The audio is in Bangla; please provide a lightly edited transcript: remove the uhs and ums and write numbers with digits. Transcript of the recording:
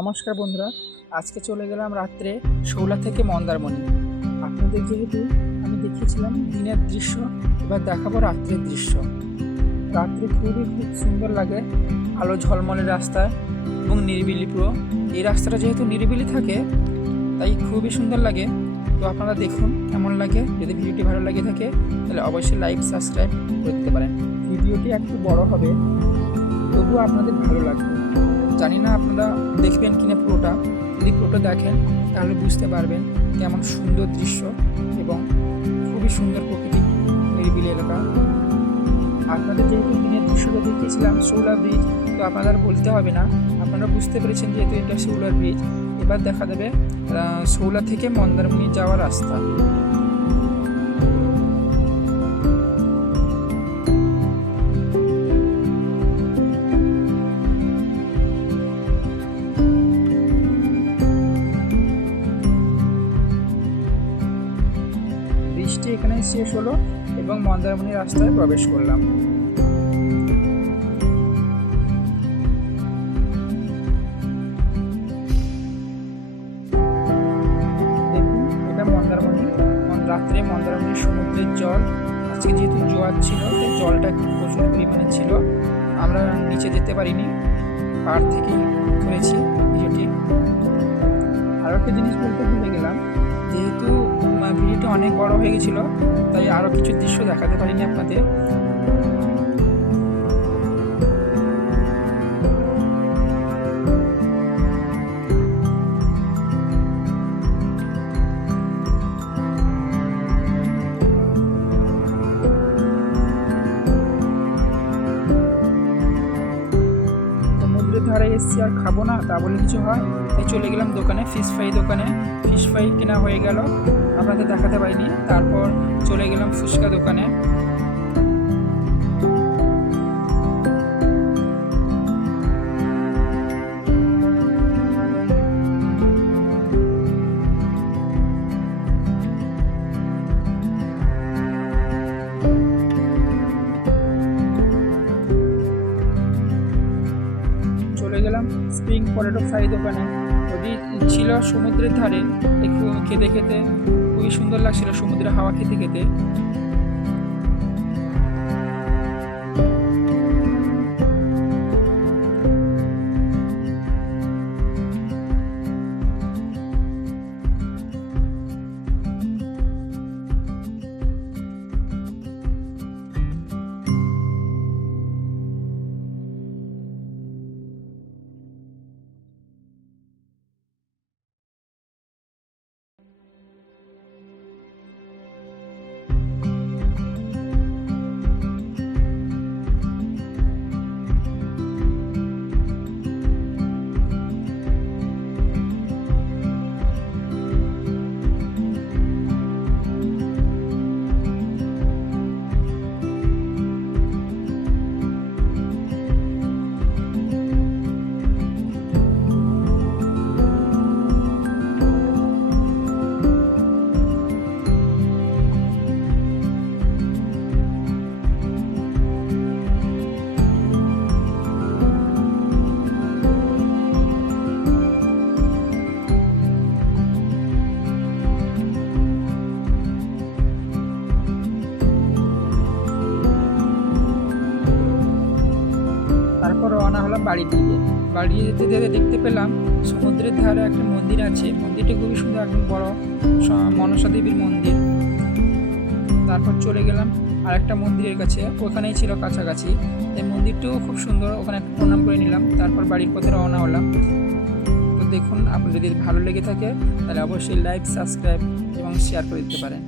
নমস্কার বন্ধুরা, আজকে চলে গেলাম রাত্রে শৌলা থেকে মন্দারমণি। আপনাদের যেহেতু আমি দেখিয়েছিলাম দিনের দৃশ্য, এবার দেখাবো রাত্রের দৃশ্য। রাত্রে খুব সুন্দর লাগে, আলো ঝলমলে রাস্তায় এবং নিরিবিলি পুরো। এই রাস্তাটা যেহেতু নিরিবিলি থাকে তাই খুবই সুন্দর লাগে। তো আপনারা দেখুন কেমন লাগে। যদি ভিডিওটি ভালো লাগে থাকে তাহলে অবশ্যই লাইক সাবস্ক্রাইব করে দিতে পারেন। ভিডিওটি একটু বড় হবে, তবুও আপনাদের ভালো লাগবে। জানি না আপনারা দেখবেন কিনা পুরোটা। যদি পুরোটা দেখেন তাহলে বুঝতে পারবেন কেমন সুন্দর দৃশ্য এবং খুবই সুন্দর প্রকৃতি নিরিবিলি এলাকা। আপনাদের যেহেতু দিনের দৃশ্যটা দেখিয়েছিলাম শৌলা ব্রিজ, তো আপনাদের বলতে হবে না, আপনারা বুঝতে পেরেছেন যেহেতু এটা শৌলা ব্রিজ। এবার দেখা যাবে শৌলা থেকে মন্দারমণি যাওয়ার রাস্তা। বৃষ্টি এখানে শেষ হলো এবং মন্দারমণি রাস্তায় প্রবেশ করলাম। দেখুন এটা মন্দারমণি। রাত্রে মন্দারমণির সমুদ্রের জল, আজকে যেহেতু জোয়ার ছিল তাই জলটা প্রচুর পরিমাণে ছিল। আমরা নিচে যেতে পারিনি, পাড় থেকেই করেছি ভিডিওটি। আরও একটা জিনিস বলতে ভুলে গেলাম, যেহেতু ভিডিওটি অনেক বড় হয়ে গেছিল তাই আরও কিছু দৃশ্য দেখাতে পারিনি আপনাদের। সমুদ্রের ধারে এসছি আর খাবো না তা বলে কিছু হয়, তাই চলে গেলাম দোকানে, ফিশ ফ্রাই দোকানে। ফিশ ফ্রাই কেনা হয়ে গেল, আপনাদের দেখাতে পারিনি। তারপর চলে গেলাম ফুচকা দোকানে। চলে গেলাম স্প্রিং পটেটো ফ্রাই দোকানে। ওটি ছিল সমুদ্রের ধারে, একটু খেতে খেতে খুবই সুন্দর লাগছিল সমুদ্রের হাওয়া খেতে খেতে। তারপর রওনা হলাম বাড়ির দিকে। বাড়ি যেতে যেতে দেখতে পেলাম সমুদ্রের ধারে একটা মন্দির আছে। মন্দিরটা খুবই সুন্দর, একদম বড় মনসা দেবীর মন্দির। তারপর চলে গেলাম আর একটা মন্দিরের কাছে, ওখানেই ছিল কাছাকাছি। এই মন্দিরটাও খুব সুন্দর, ওখানে একটা প্রণাম করে নিলাম। তারপর বাড়ির পথে রওনা হলাম। তো দেখুন, আপনার যদি ভালো লেগে থাকে তাহলে অবশ্যই লাইক সাবস্ক্রাইব এবং শেয়ার করে দিতে পারেন।